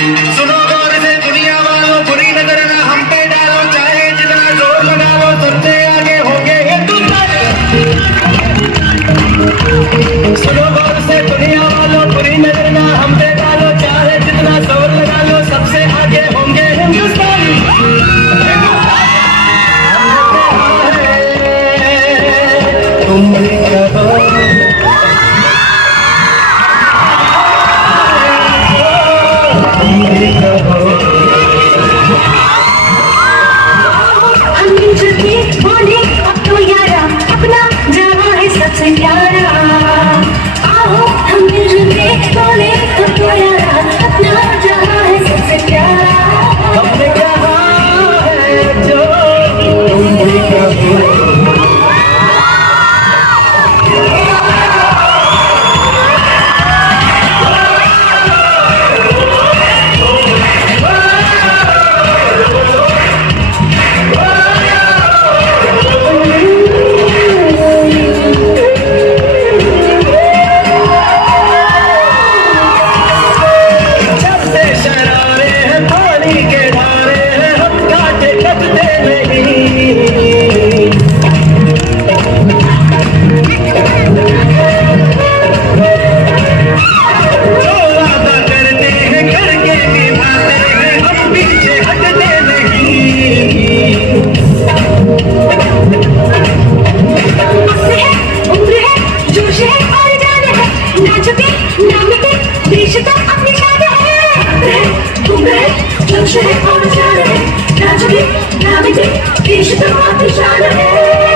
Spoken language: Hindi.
सुनो गौर से दुनिया वालों, बुरी नजर ना हम पे डालो, चाहे जितना जोर लगा लो, सबसे आगे होंगे हिंदुस्तान। सुनो गौर से दुनिया वालों, बुरी नजर ना हम पे डालो, चाहे जितना जोर लगा लो, सबसे आगे होंगे हिंदुस्तान। तुम भी कहो, अपना जहाँ है सबसे प्यारा, आओ हम मिलजुल के बोले अब तो यारा, अपना जहाँ है सबसे प्यारा। हमने कहा है जो तुम भी कहो। जोश है और जान है, नाच भी ना मिटे, देश तो अपनी शान है।